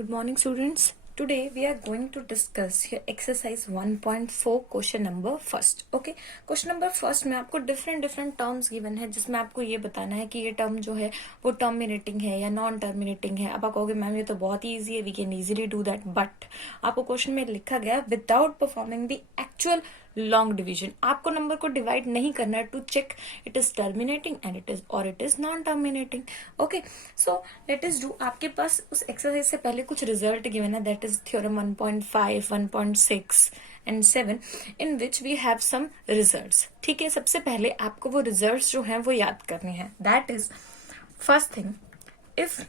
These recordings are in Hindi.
Good morning, students. Today we are going to discuss here exercise 1.4 question number first. Okay, question number first में आपको different terms given है जिसमें आपको ये बताना है कि ये term जो है वो terminating है या नॉन टर्मिनेटिंग है. अब आप कहोगे मैम ये तो बहुत ही easy है, we can easily do that, but आपको क्वेश्चन में लिखा गया without performing the actual long division. आपको नंबर को डिवाइड नहीं करना है to check it is terminating and it is non terminating. Okay, so let us do. आपके पास उस एक्सरसाइज से पहले कुछ रिजल्ट गिवन है, that is theorem 1.5, 1.6 and 7 in which we have some results. ठीक है, सबसे पहले आपको वो रिजल्ट्स जो हैं वो याद करने हैं. That is first thing, if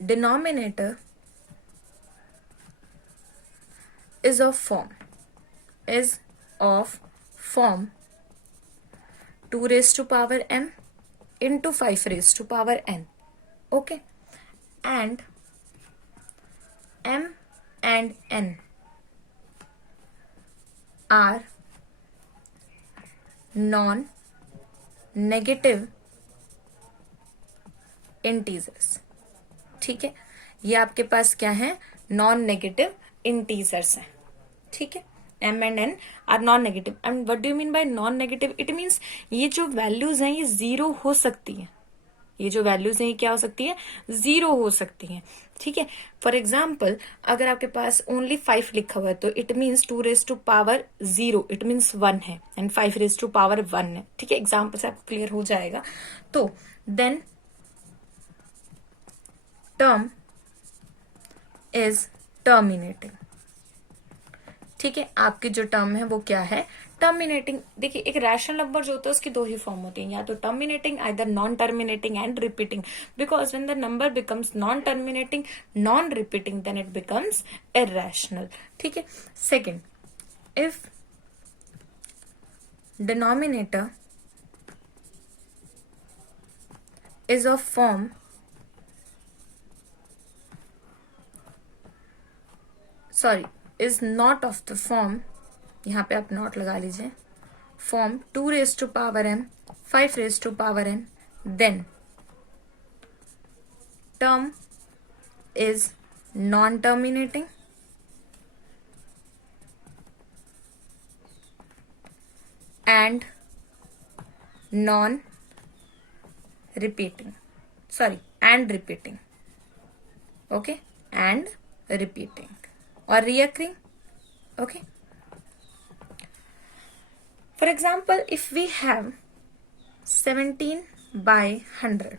denominator is of form 2 raised to power m into 5 raised to power n. Okay, and m and n are non-negative integers. ठीक है, ये आपके पास क्या है, नॉन नेगेटिव इंटीजर्स हैं. ठीक है, m and n are non negative. And what do you mean by non negative? It means ये जो वैल्यूज हैं ये जीरो हो सकती है. ये जो वैल्यूज हैं ये क्या हो सकती है, जीरो हो सकती हैं. ठीक है, फॉर एग्जाम्पल अगर आपके पास ओनली 5 लिखा हुआ है तो it means 2 raise to power 0, it means 1 है, एंड 5 रेज टू पावर 1 है. ठीक है, एग्जाम्पल से आपको क्लियर हो जाएगा. तो देन टर्म इज टर्मिनेटिंग. ठीक है, आपकी जो टर्म है वो क्या है, टर्मिनेटिंग. देखिए, एक रैशनल नंबर जो होता है उसकी दो ही फॉर्म होती है, या तो terminating, either non terminating and repeating. Because when the number becomes non terminating, non repeating, then it becomes irrational. ठीक है, second, if denominator is of form is not of the form, यहाँ पे आप नॉट लगा लीजिए, form 2 raised to power m, 5 raised to power n, then term is non-terminating and non-repeating. And repeating. Okay, and repeating or reoccurring. Okay, for example, if we have 17 by 100,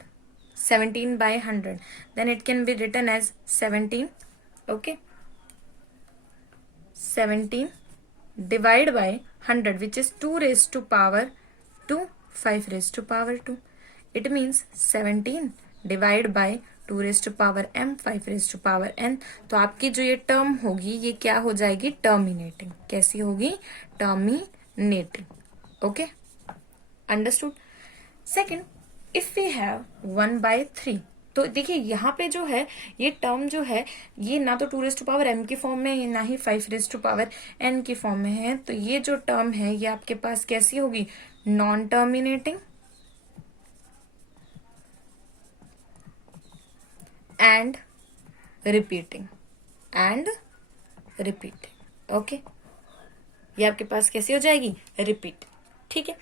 then it can be written as 17. Okay, 17 divided by 100, which is 2 raised to power 2, 5 raised to power 2. It means 17 divided by 2 raise to power m, 5 raise to power n. तो आपकी जो ये टर्म होगी ये क्या हो जाएगी, टर्मिनेटिंग. कैसी होगी, terminating. Okay, understood. Second, if we have 1/3, तो देखिए यहाँ पे जो है ये टर्म जो है ये ना तो 2 रेज टू पावर m की फॉर्म में है, ना ही 5 रेज टू पावर n की फॉर्म में है. तो ये जो टर्म है ये आपके पास कैसी होगी, non terminating and repeating. Okay, ये आपके पास कैसी हो जाएगी, रिपीट. ठीक है,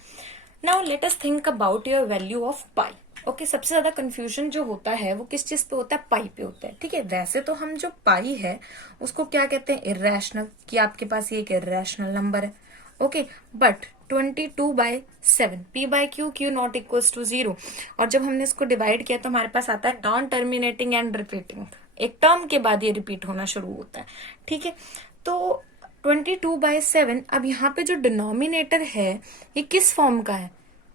now let us think about your value of pi. Okay, सबसे ज्यादा कंफ्यूजन जो होता है वो किस चीज पे होता है, पाई पे होता है. ठीक है, वैसे तो हम जो पाई है उसको क्या कहते हैं, इरैशनल, कि आपके पास ये एक इरैशनल नंबर है. Okay, but 22/7 p/q, q not equals to 0. और जब हमने इसको डिवाइड किया तो हमारे पास आता है नॉन टर्मिनेटिंग एंड रिपीटिंग. एक टर्म के बाद ये रिपीट होना शुरू होता है. ठीक है, तो 22/7. अब यहाँ पे जो डिनोमिनेटर है ये किस फॉर्म का है,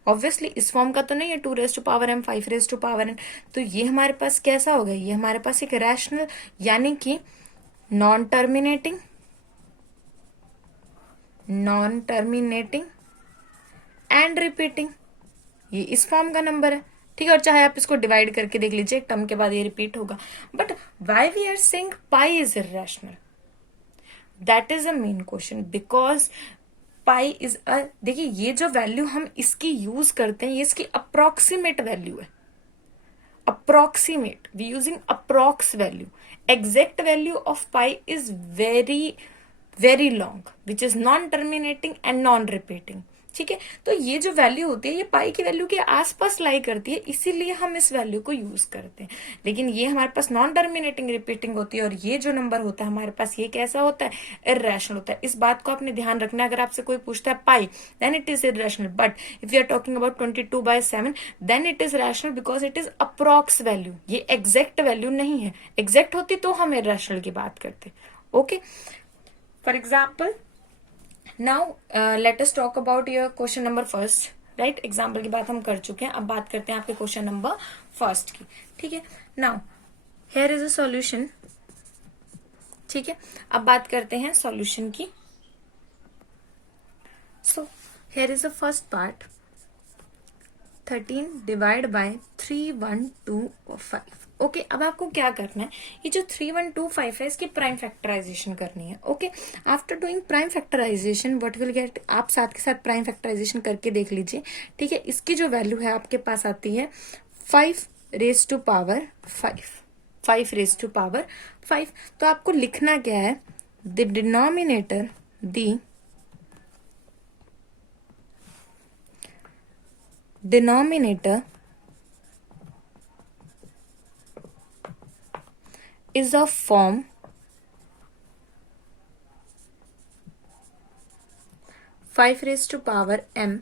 ऑब्वियसली इस फॉर्म का तो नहीं है, 2 raise to power m, 5 raise to power n. तो ये हमारे पास कैसा होगा, ये हमारे पास एक रैशनल, यानी कि नॉन टर्मिनेटिंग एंड रिपीटिंग. ये इस फॉर्म का नंबर है. ठीक है, और चाहे आप इसको डिवाइड करके देख लीजिए, एक टर्म के बाद ये रिपीट होगा. But why we are saying pi is irrational, that is a main question. Because pi is a, देखिए ये जो वैल्यू हम इसकी यूज करते हैं ये इसकी अप्रोक्सीमेट वैल्यू है. approximate, we using approx value. Exact value of pi is very long which is non terminating and non repeating. ठीक है, तो ये जो वैल्यू होती है ये पाई की वैल्यू के आसपास लाई करती है, इसीलिए हम इस वैल्यू को यूज करते हैं. लेकिन ये हमारे पास नॉन टर्मिनेटिंग रिपीटिंग होती है, और ये जो नंबर होता है हमारे पास ये कैसा होता है, इररेशनल होता है. इस बात को आपने ध्यान रखना है. अगर आपसे कोई पूछता है pi, then it is irrational. But if you are talking about 22/7, then it is rational because it is approx value. ये एग्जैक्ट वैल्यू नहीं है. एग्जैक्ट होती तो हम इररेशनल की बात करते. Okay, for example now let us talk about your question number first. Right, example की बात हम कर चुके हैं, अब बात करते हैं आपके क्वेश्चन नंबर फर्स्ट की. ठीक है, now here is a solution. ठीक है, अब बात करते हैं सॉल्यूशन की. So here is the first part, 13 divide by 3125. Okay, अब आपको क्या करना है, ये जो 3125 है इसकी प्राइम फैक्टराइजेशन करनी है. Okay, after doing prime factorisation what will get, आप साथ के साथ प्राइम फैक्टराइजेशन करके देख लीजिए. ठीक है, इसकी जो वैल्यू है आपके पास आती है 5 raise to power 5. 5 raise to power 5. तो आपको लिखना क्या है, the denominator is of form 5 raised to power m.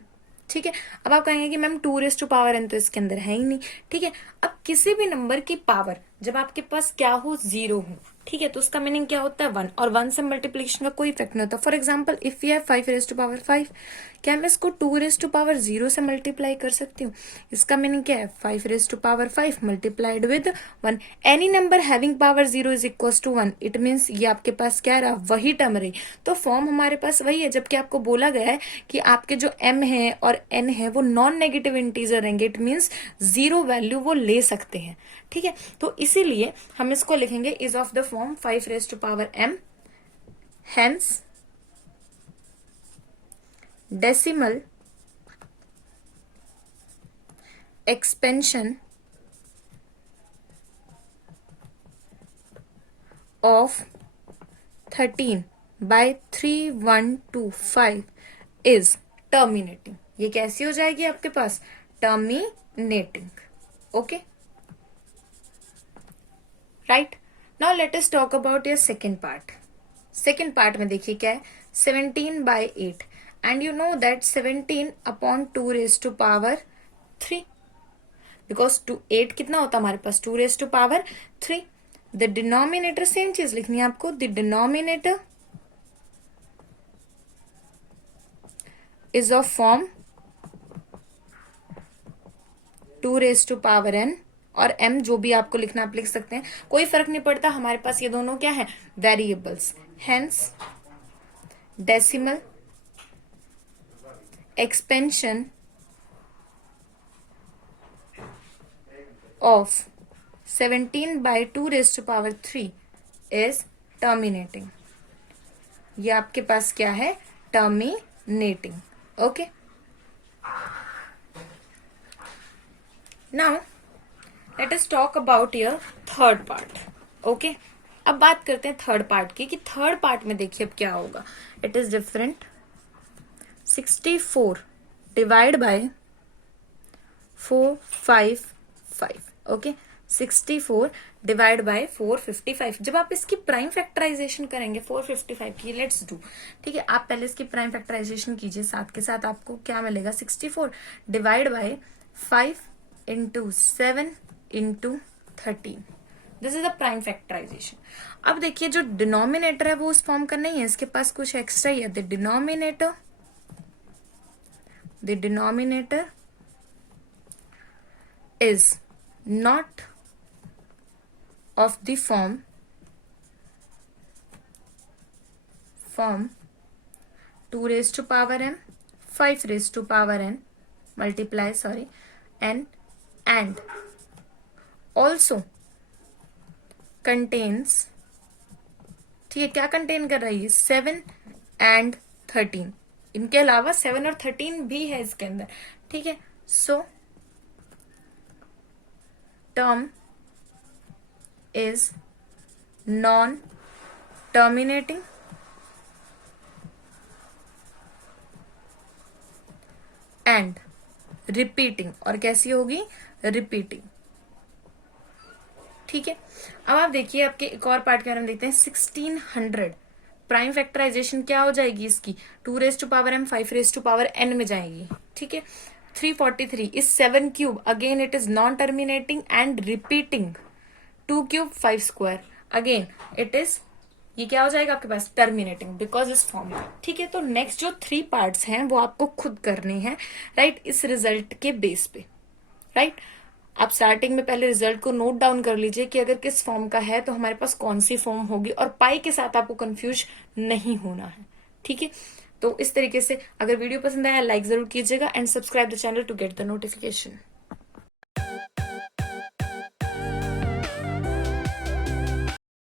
ठीक है, अब आप कहेंगे कि ma'am 2 raised to power n तो इसके अंदर है ही नहीं. ठीक है, अब किसी भी नंबर की पावर जब आपके पास क्या हो, 0 हो, ठीक है, तो उसका मीनिंग क्या होता है, 1. और 1 से मल्टीप्लीकेशन का कोई इफेक्ट नहीं होता. For example if you have 5 raise to power 5, क्या मैं इसको 2 रेज टू पावर 0 से मल्टीप्लाई कर सकती हूँ? इसका मीनिंग क्या है, 5 raise to power 5 multiplied with 1. Any number having power 0 is equal to 1. It means ये आपके पास क्या रहा, वही टर्म रही. तो फॉर्म हमारे पास वही है, जबकि आपको बोला गया है कि आपके जो m है और n है वो नॉन नेगेटिव इंटीजर रहेंगे. इट मीन्स 0 वैल्यू वो ले सकते हैं. ठीक है, तो इसीलिए हम इसको लिखेंगे is of the form 5 raise to power m. Hence decimal expansion of 13/3125 is terminating. ये कैसी हो जाएगी आपके पास, terminating. Okay, right. Now let us talk about your second part. Second part में देखिए क्या है, 17/8. And you know that 17 upon 2 raise to power 3, because 8 कितना होता है हमारे पास, 2 raise to power 3. The denominator same चीज लिखनी है आपको, the denominator is of form 2 raise to power n, और m जो भी आपको लिखना आप लिख सकते हैं, कोई फर्क नहीं पड़ता. हमारे पास ये दोनों क्या है, variables. Hence decimal expansion of 17/2 raised to power 3 is terminating. ये आपके पास क्या है, terminating. Okay, now let us talk about your third part. Okay, अब बात करते हैं थर्ड पार्ट की, कि थर्ड पार्ट में देखिए अब क्या होगा. It is different. 64 divide bye 455. Okay, 64 divide bye 455. जब आप इसकी प्राइम फैक्टराइजेशन करेंगे 455 की, लेट्स डू. ठीक है, आप पहले इसकी प्राइम फैक्टराइजेशन कीजिए, साथ के साथ आपको क्या मिलेगा, 64 divide by 5 into 7 into 13. This is the prime factorisation. अब देखिए जो डिनोमिनेटर है वो उस फॉर्म का नहीं है, इसके पास कुछ एक्स्ट्रा ही है. The denominator is not of the form 2 raised to power m, 5 raised to power n multiply n, and also contains, ठीक है, क्या कंटेन कर रही है, 7 and 13. इनके अलावा 7 और 13 भी है इसके अंदर. ठीक है, सो term is non terminating and repeating, और कैसी होगी, रिपीटिंग। ठीक है, अब आप देखिए आपके एक और पार्ट के बारे में देखते हैं। 1600 प्राइम फैक्टराइजेशन क्या हो जाएगी इसकी, 2m 5n में जाएगी। ठीक है, 343 is 7 cube, again it is non terminating and repeating. 2 cube 5 square, again it is, ये क्या हो जाएगा आपके पास, टर्मिनेटिंग बिकॉज इस फॉर्म में। ठीक है, तो नेक्स्ट जो 3 पार्ट्स हैं वो आपको खुद करने हैं, राइट, इस रिजल्ट के बेस पे। राइट, आप स्टार्टिंग में पहले रिजल्ट को नोट डाउन कर लीजिए कि अगर किस फॉर्म का है तो हमारे पास कौन सी फॉर्म होगी, और पाई के साथ आपको कंफ्यूज नहीं होना है। ठीक है, तो इस तरीके से अगर वीडियो पसंद आया लाइक जरूर कीजिएगा and subscribe the channel to get the notification.